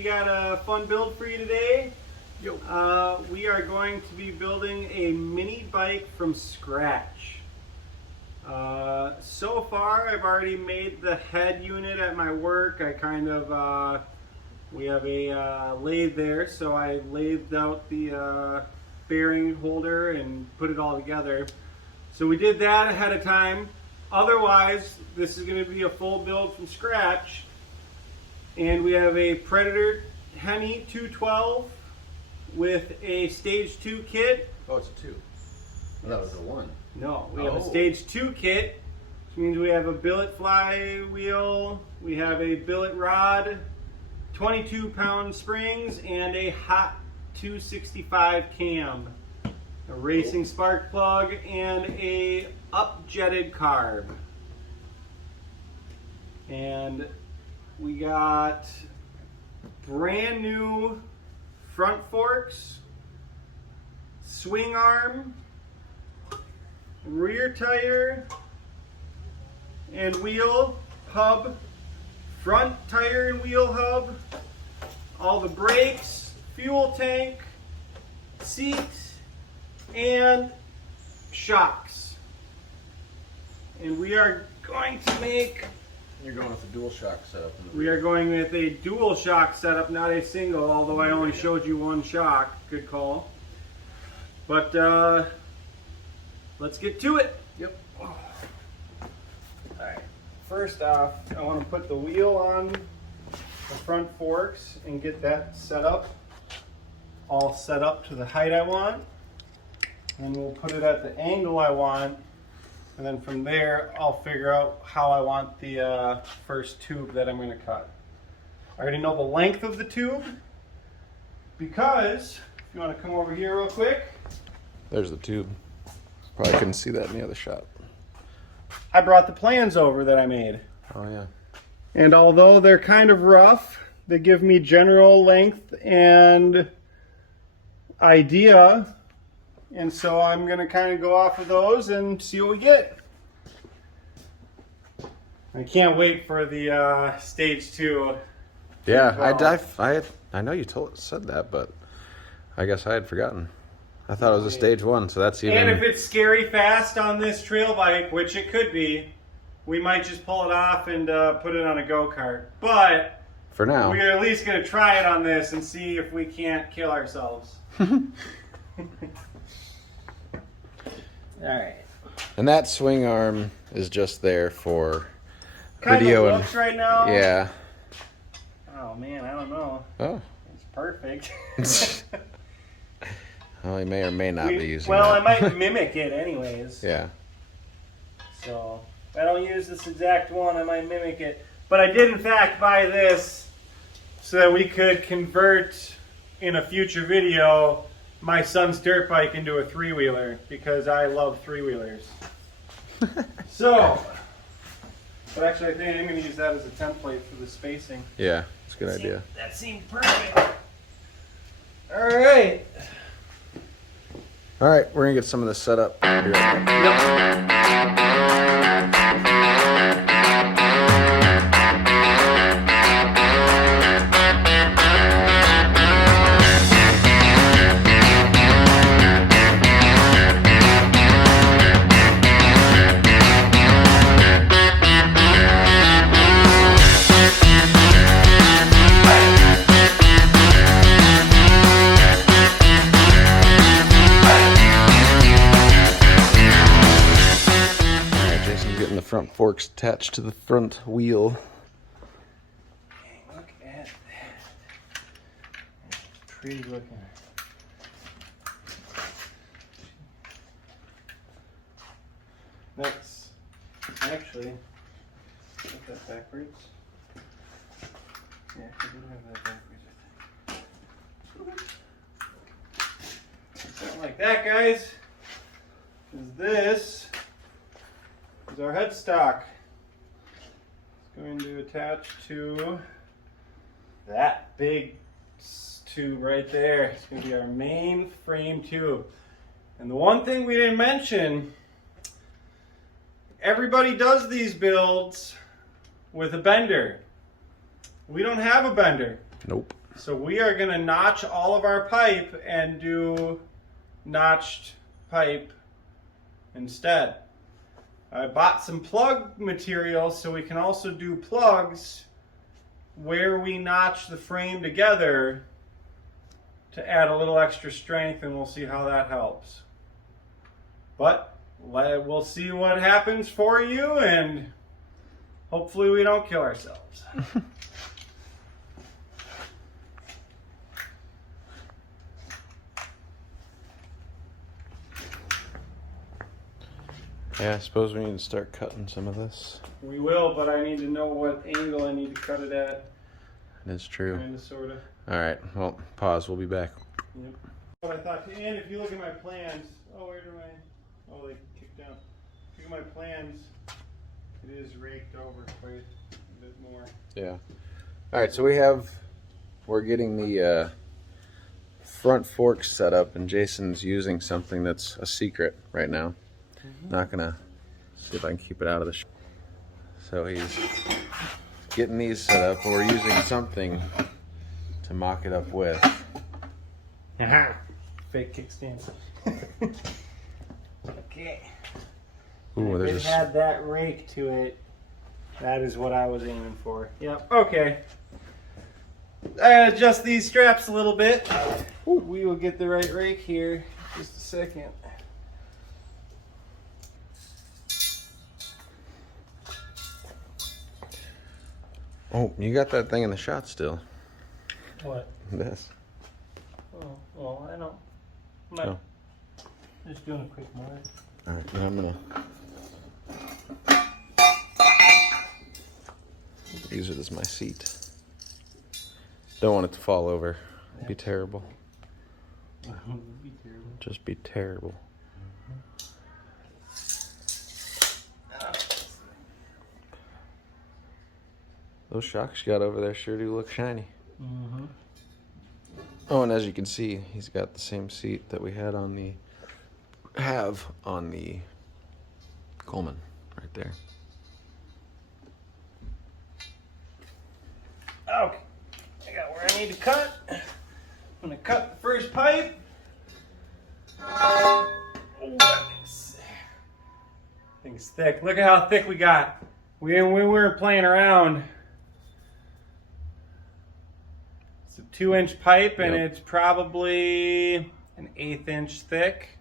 we got a fun build for you today. Yo. We are going to be building a mini bike from scratch. So far, I've already made the head unit at my work. I kind of, we have a lathe there, so I lathed out the bearing holder and put it all together. So we did that ahead of time. Otherwise, this is going to be a full build from scratch. And we have a Predator Hemi 212 with a stage 2 kit. Oh, it's a 2. Oh, that was a 1. No, we have a stage 2 kit, which means we have a billet flywheel, we have a billet rod, 22-pound springs, and a hot 265 cam, a racing spark plug, and a up-jetted carb. And we got brand new front forks, swing arm, rear tire and wheel hub, front tire and wheel hub, all the brakes, fuel tank, seat, and shocks. And we are going to make... You're going with a dual shock setup. We are going with a dual shock setup, not a single, although I only showed you one shock. Good call. But let's get to it. Yep. Alright, first off, I want to put the wheel on the front forks and get that set up. All set up to the height I want. And we'll put it at the angle I want. And then from there, I'll figure out how I want the first tube that I'm going to cut. I already know the length of the tube because, if you want to come over here real quick. There's the tube. Probably couldn't see that in the other shot. I brought the plans over that I made. Oh yeah. And although they're kind of rough, they give me general length and idea. And so I'm going to kind of go off of those and see what we get. I can't wait for the stage 2. Yeah, I know you said that, but I guess I had forgotten. I thought it was a stage 1, so that's even... And if it's scary fast on this trail bike, which it could be, we might just pull it off and put it on a go-kart. But for now, we're at least going to try it on this and see if we can't kill ourselves. Alright. And that swing arm is just there for Kind video of looks right now. Yeah. Oh man, I don't know. Oh. It's perfect. Well, he may or may not be using well, that. I might mimic it anyways. Yeah. So, if I don't use this exact one, I might mimic it. But I did in fact buy this so that we could convert in a future video my son's dirt bike into a 3-wheeler because I love 3-wheelers. So, but actually I think I'm going to use that as a template for the spacing. Yeah, it's a good idea. That seemed perfect. Alright. Alright, we're going to get some of this set up. Be right back. Front forks attached to the front wheel. Look at that. Pretty looking. That's actually, put that backwards. Yeah, I do have that backwards, I think. Something like that, guys. Is this is our headstock. It's going to attach to that big tube right there. It's going to be our main frame tube. And the one thing we didn't mention, everybody does these builds with a bender. We don't have a bender. Nope. So we are going to notch all of our pipe and do notched pipe instead. I bought some plug material so we can also do plugs where we notch the frame together to add a little extra strength, and we'll see how that helps. But we'll see what happens for you, and hopefully we don't kill ourselves. Yeah, I suppose we need to start cutting some of this. We will, but I need to know what angle I need to cut it at. That's true. Kind of, sort of. All right, well, pause. We'll be back. Yep. What I thought, and if you look at my plans, where do I? Oh, they kicked down. Look at my plans. It is raked over quite a bit more. Yeah. All right, so we're getting the front forks set up, and Jason's using something that's a secret right now. Not gonna see if I can keep it out of the so he's getting these set up, but we're using something to mock it up with. Fake kickstand. Okay. Ooh, If it there's had that rake to it, that is what I was aiming for. Yep. Okay. Adjust these straps a little bit. We will get the right rake here. Just a second. Oh, you got that thing in the shot still. What? This. Oh, well, I don't. I'm not just doing a quick mark. All right, now I'm gonna use it as my seat. Don't want it to fall over. It'd be terrible. It'd be terrible. Just be terrible. Those shocks you got over there sure do look shiny. Mm-hmm. Oh, and as you can see, he's got the same seat that we had on the Coleman right there. Okay, I got where I need to cut. I'm gonna cut the first pipe. Oh, that thing's thick. Look at how thick we got. We weren't playing around. It's a 2-inch pipe, and Yep. it's probably an 1/8 inch thick.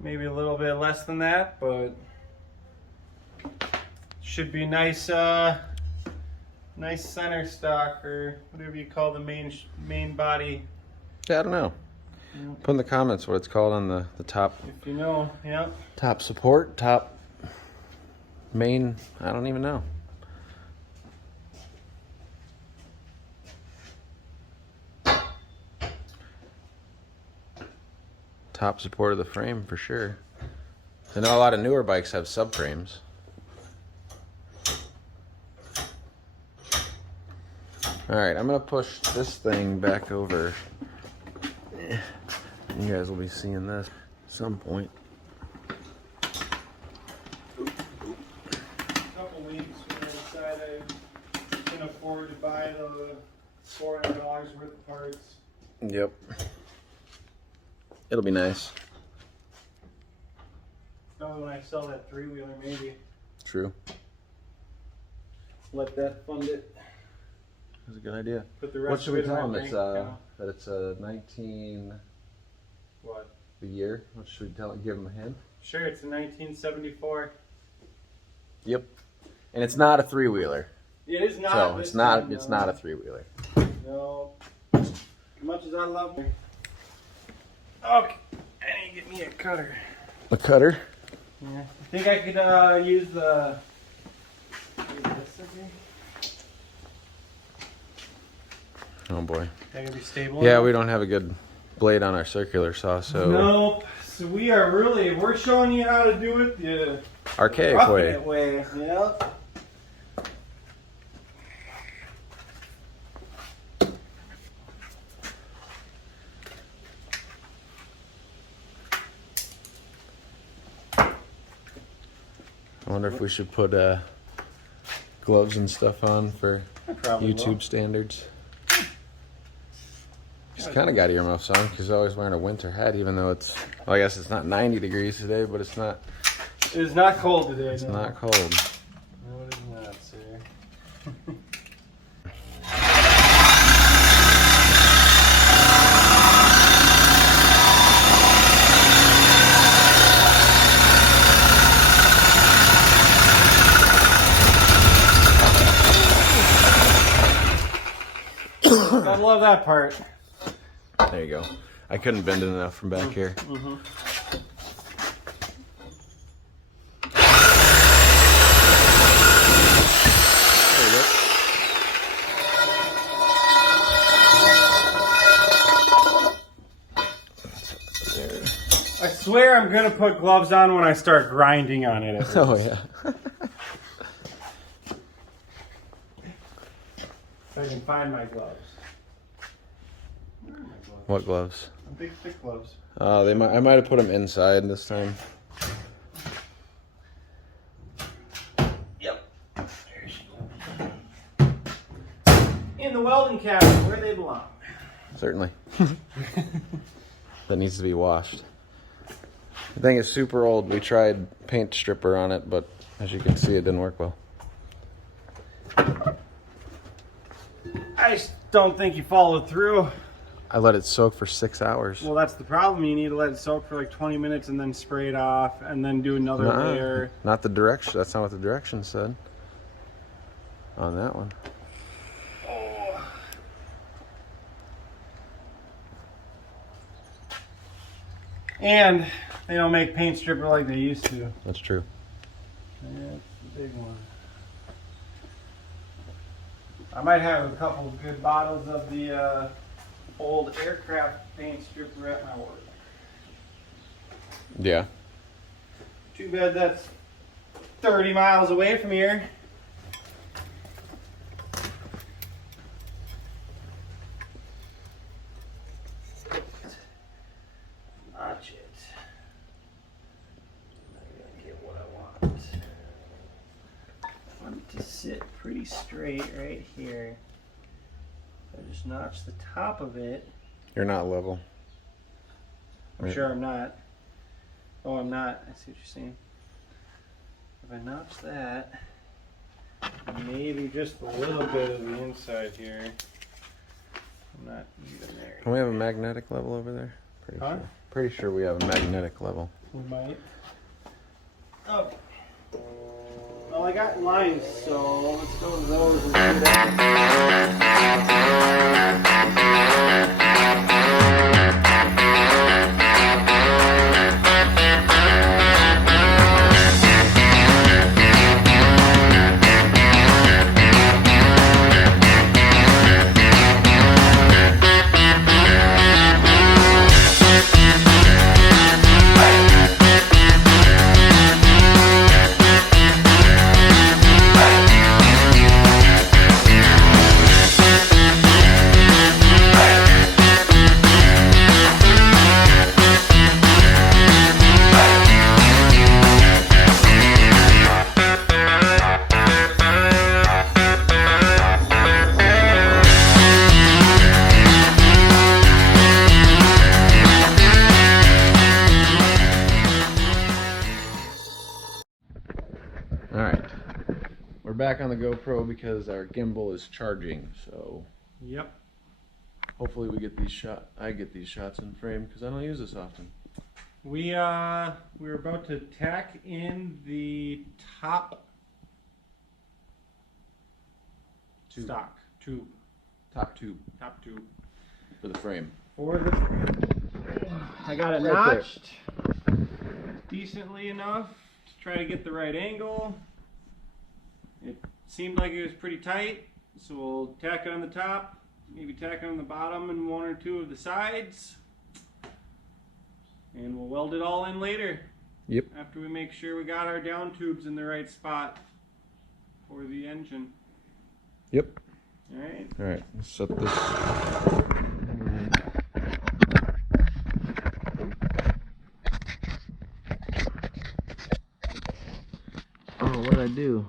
Maybe a little bit less than that, but should be nice. Nice center stock, or whatever you call the main body. Yeah, I don't know. Put in the comments what it's called on the top. If you know, yeah. Top support, top main, I don't even know. Top support of the frame for sure. I know a lot of newer bikes have subframes. Alright, I'm gonna push this thing back over. You guys will be seeing this at some point. Couple weeks when I decided I can afford to buy the $400 worth of parts. Yep. It'll be nice. Probably when I sell that 3-wheeler, maybe. True. Let that fund it. That's a good idea. Put the rest What should of we it in my tell them? bank It's account. that it's a 19 What? the year. What should we tell them? Give them a hint. Sure, it's a 1974. Yep. And it's not a 3-wheeler. It is not. So this it's not time, it's no. not a 3-wheeler. No. As much as I love it. Okay. I need to get me a cutter. A cutter. Yeah. I think I could use the. This again. Oh boy. That gonna be stable. Yeah, enough? we don't have a good blade on our circular saw, so Nope. So we're showing you how to do it the archaic roughing way. it way. Yep. I wonder if we should put gloves and stuff on for Probably YouTube standards. will. He's kind of got earmuffs on because he's always wearing a winter hat, even though it's, well, I guess it's not 90 degrees today, but it's not. It is not cold today. It's no. not cold. No, it is not, sir. Gotta love that part. There you go. I couldn't bend it enough from back here. Mm-hmm. I swear I'm gonna put gloves on when I start grinding on it. Oh yeah. If I can find my gloves. Where are my gloves? What gloves? Big thick gloves. I might have put them inside this time. Yep. There she goes. In the welding cabinet, where they belong. Certainly. That needs to be washed. The thing is super old. We tried paint stripper on it, but as you can see, it didn't work well. I just don't think you followed through. I let it soak for 6 hours. Well, that's the problem. You need to let it soak for like 20 minutes and then spray it off and then do another layer. Not the direction. That's not what the direction said on that one. Oh. And they don't make paint stripper like they used to. That's true. That's the big one. I might have a couple of good bottles of the old aircraft paint stripper at my work. Yeah. Too bad that's 30 miles away from here. Watch it. I'm gonna get what I want. I want it to sit pretty straight right here. I just notch the top of it. You're not level. I'm sure I'm not. Oh, I'm not. I see what you're saying. If I notch that, maybe just a little bit of the inside here. I'm not even there. Can we have a magnetic level over there? Pretty sure we have a magnetic level. We might. Oh. Well, I got lines, so let's go to those and do that. Back on the GoPro because our gimbal is charging, so Yep. hopefully we get these I get these shots in frame because I don't use this often. We're about to tack in the top stock tube. Top tube Top tube. for the frame. For the I got it Right notched decently enough to try to get the right angle. It seemed like it was pretty tight, so we'll tack it on the top, maybe tack it on the bottom and one or two of the sides, and we'll weld it all in later. Yep. After we make sure we got our down tubes in the right spot for the engine. Yep. All right. All right. Let's set this. Oh, what did I do?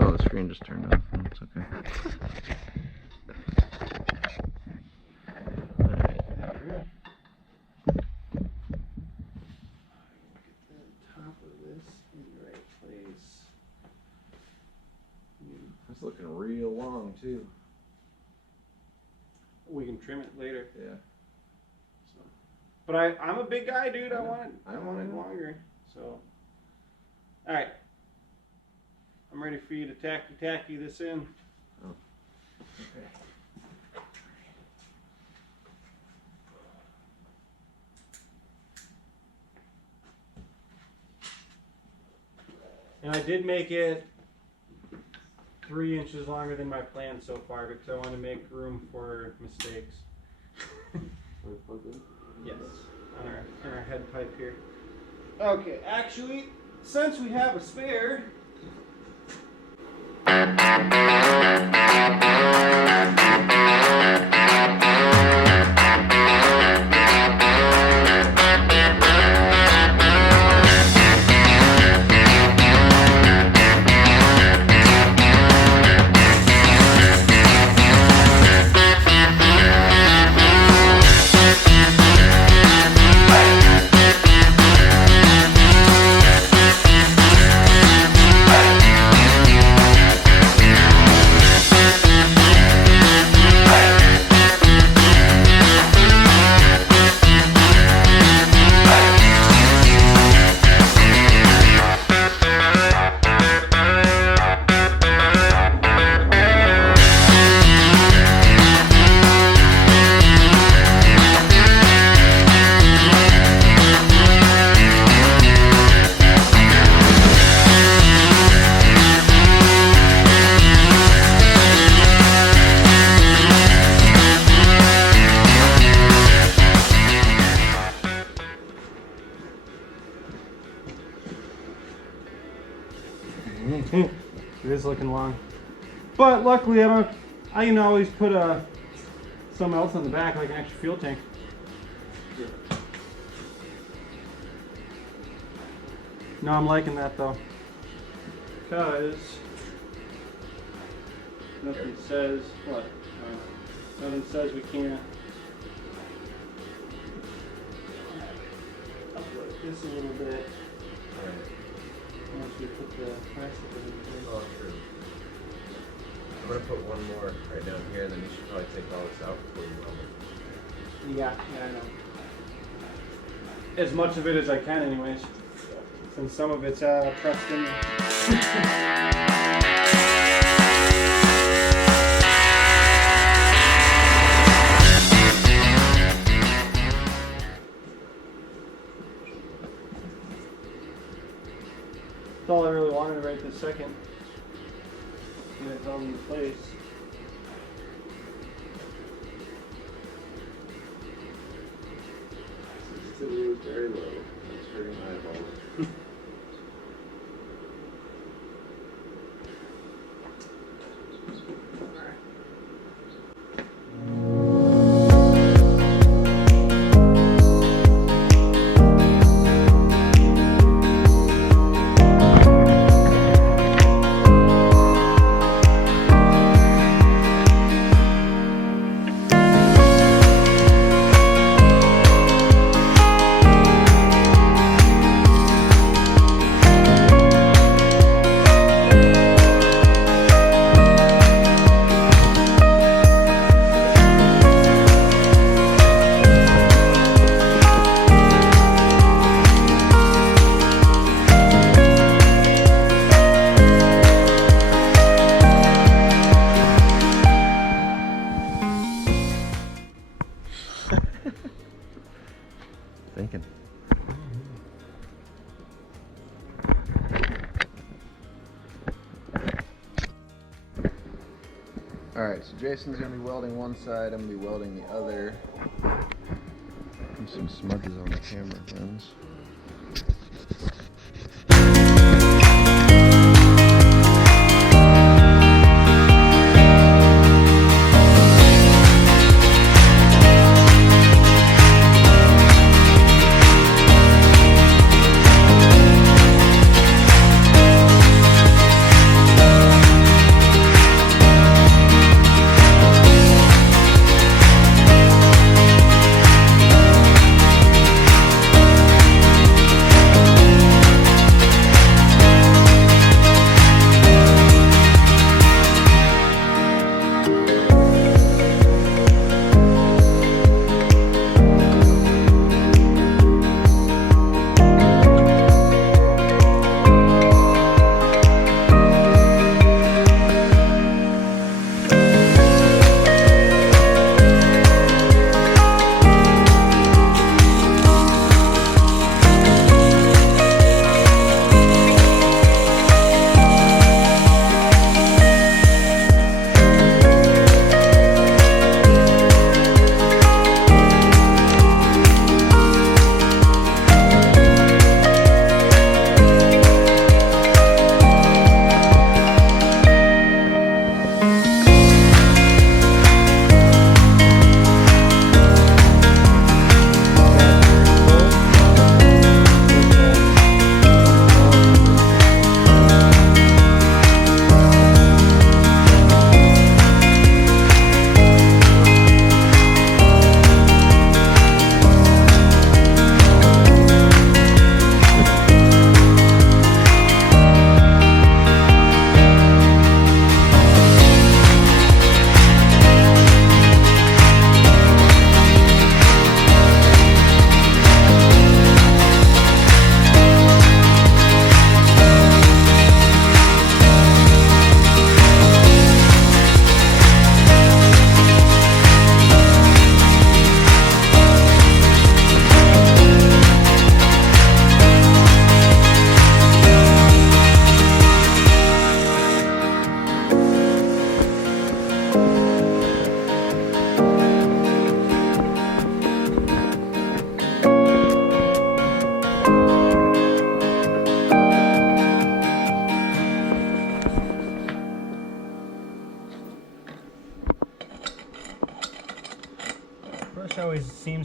Oh, the screen just turned on. It's okay. Top of this in the right place. It's looking real long too. We can trim it later. Yeah. So. But I'm a big guy, dude. I want it longer. So. All right. I'm ready for you to tacky this in. Oh. Okay. And I did make it 3 inches longer than my plan so far because I want to make room for mistakes. Yes, on our head pipe here. Okay, actually, since we have a spare, it is looking long. But luckily, I can always put something else on the back, like an extra fuel tank. No, I'm liking that though, because nothing says what. Nothing says we can't uplift this a little bit. Once we put the plastic in there. Oh, true. I'm gonna put one more right down here, and then you should probably take all this out before you weld it. Yeah, I know. As much of it as I can, anyways. Since some of it's pressed in. That's all I really wanted right this second. Get it held in place. Sensitivity was very low. It's hurting my eyeballs. Thinking. Alright, so Jason's going to be welding one side, I'm going to be welding the other. Some smudges on the camera, friends.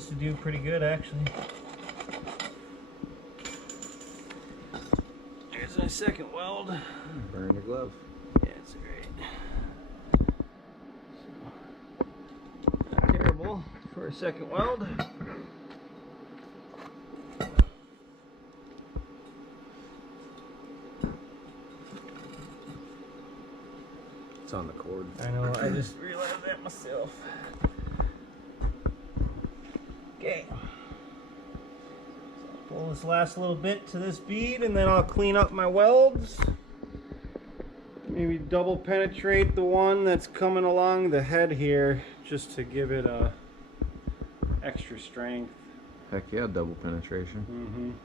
seems to do pretty good actually. Here's my second weld. Burn your glove. Yeah, it's great. So, not terrible for a second weld. It's on the cord. I know, I just realized that myself. Okay. So pull this last little bit to this bead and then I'll clean up my welds. Maybe double penetrate the one that's coming along the head here just to give it a extra strength. Heck yeah, double penetration.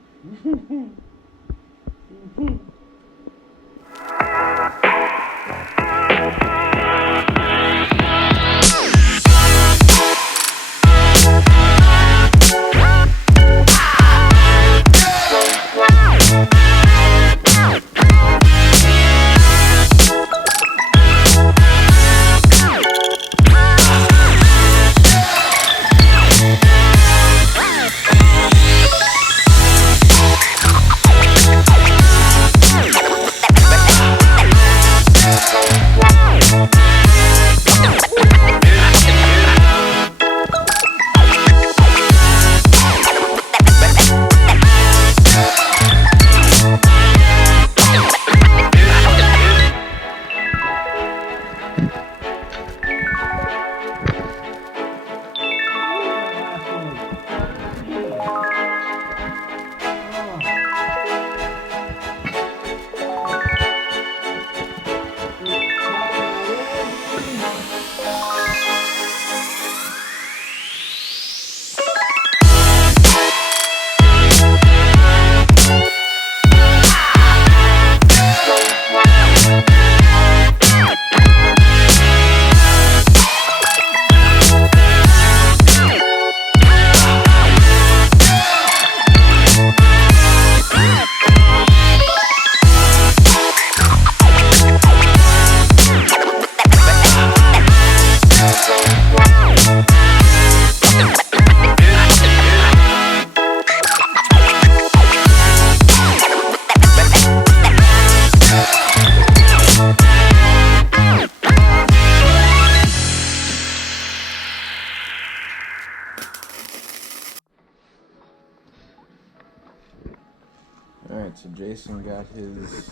Alright, so Jason got his...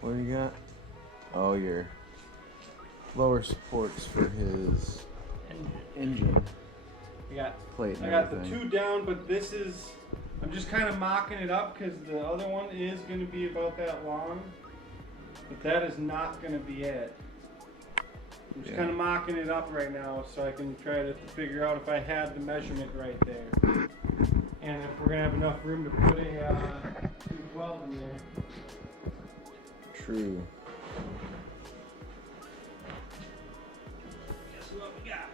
What do you got? Oh, your lower supports for his engine plate and I got the everything. 2 down, but this is... I'm just kind of mocking it up because the other one is going to be about that long. But that is not going to be it. I'm just kind of mocking it up right now so I can try to figure out if I had the measurement right there. And if we're going to have enough room to put a 212 in there. True. Guess what we got?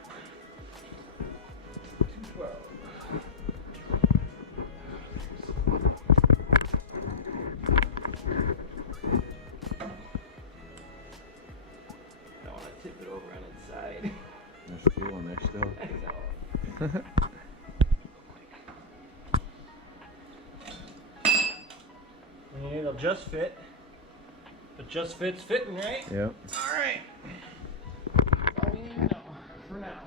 212. I don't want to tip it over on its side. There's fuel in there still. I know. And it'll just fit. But just fit's fitting, right? Yep. Alright. That's all we need to know for now.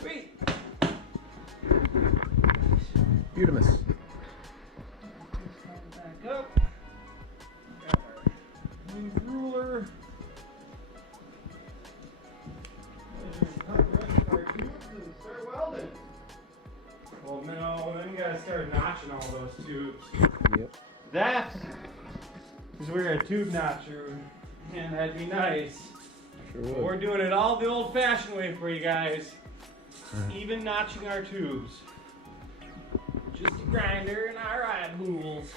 Sweet. Beautimus. Back up. Got our new ruler. Well, no, then you gotta start notching all those tubes. Yep. That is where a tube notcher, and that'd be nice. Sure But would. we're doing it all the old-fashioned way for you guys. Even notching our tubes. Just a grinder and our ride rules.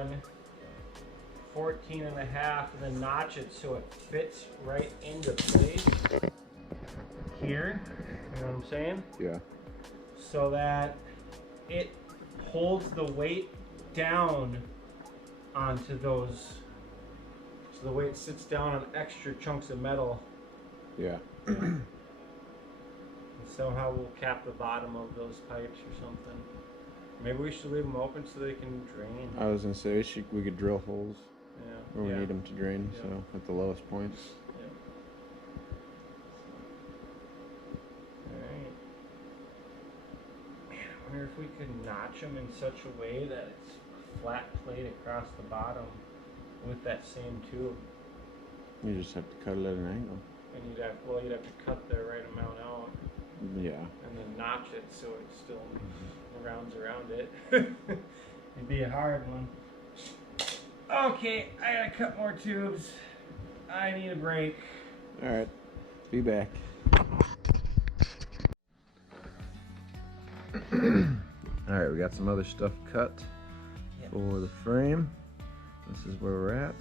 one 14.5 and then notch it so it fits right into place here. You know what I'm saying? Yeah. So that it holds the weight down onto those. So the weight sits down on extra chunks of metal. Yeah. And somehow we'll cap the bottom of those pipes or something. Maybe we should leave them open so they can drain. I was gonna say we could drill holes Yeah. where we yeah. need them to drain. Yeah. So at the lowest points. Yeah. Alright. Man, I wonder if we could notch them in such a way that it's a flat plate across the bottom with that same tube. You just have to cut it at an angle. And you'd have to cut the right amount out Yeah. and then notch it so it still rounds around it. It'd be a hard one. Okay, I gotta cut more tubes. I need a break. All right. Be back. All right, we got some other stuff cut for the frame. This is where we're at.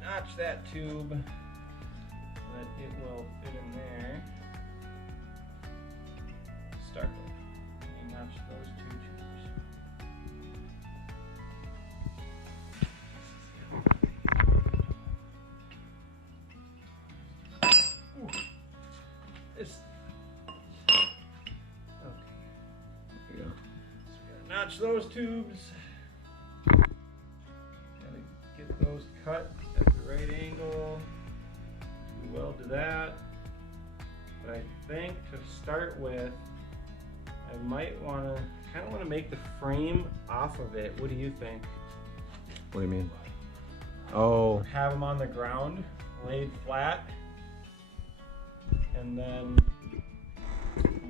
Notch that tube so that it will fit in there. Start with. You notch those two tubes. Ooh. This. Okay. There you go. So we gotta notch those tubes. Gotta get those cut at the right angle. Do weld to that. But I think to start with, I might kind of want to make the frame off of it. What do you think? What do you mean? Oh, Have them on the ground, laid flat, and then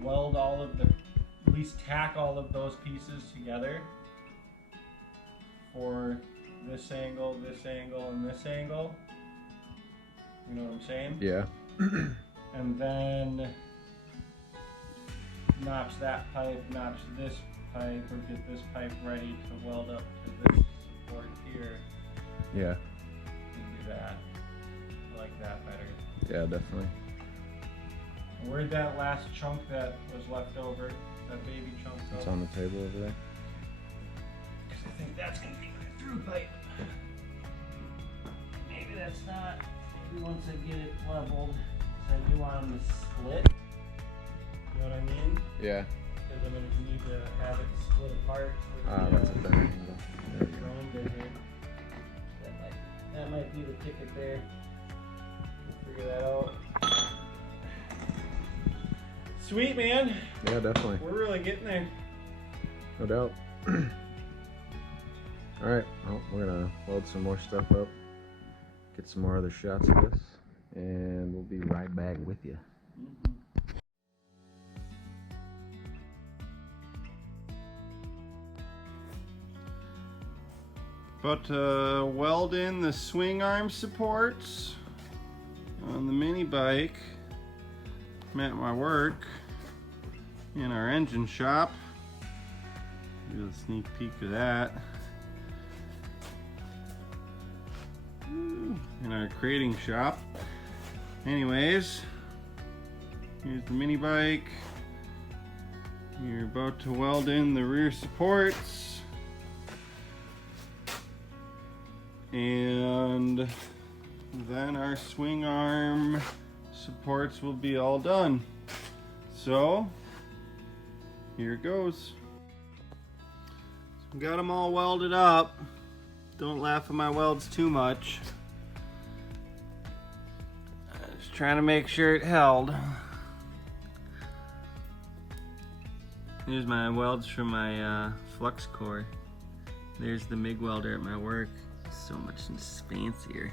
weld at least tack all of those pieces together for this angle, and this angle. You know what I'm saying? yeah. And then notch that pipe, notch this pipe, or get this pipe ready to weld up to this support here. Yeah. And do that. I like that better. Yeah, definitely. Where'd that last chunk that was left over, that baby chunk go? It's on the table over there. Because I think that's going to be my through pipe. Maybe that's not. Maybe once I get it leveled, so I do want them to split. You know what I mean? Yeah. Because I'm going to need to have it split apart. Ah, that's a better angle. There you go. Grinder here. That might be the ticket there. We'll figure that out. Sweet, man. Yeah, definitely. We're really getting there. No doubt. All right. Well, we're gonna weld some more stuff up, get some more other shots of this, and we'll be right back with you. About to weld in the swing arm supports on the mini bike. I'm at my work in our engine shop. Do a sneak peek of that. In our crating shop. Anyways, here's the mini bike. You're about to weld in the rear supports. And then our swing arm supports will be all done. So here it goes. So got them all welded up. Don't laugh at my welds too much. Just trying to make sure it held. Here's my welds from my flux core. There's the MIG welder at my work. So much fancier.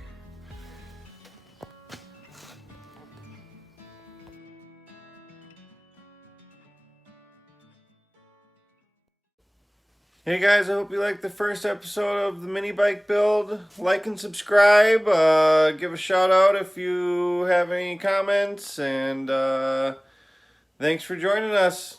Hey guys, I hope you liked the first episode of the mini bike build. Like and subscribe. Give a shout out if you have any comments, and thanks for joining us.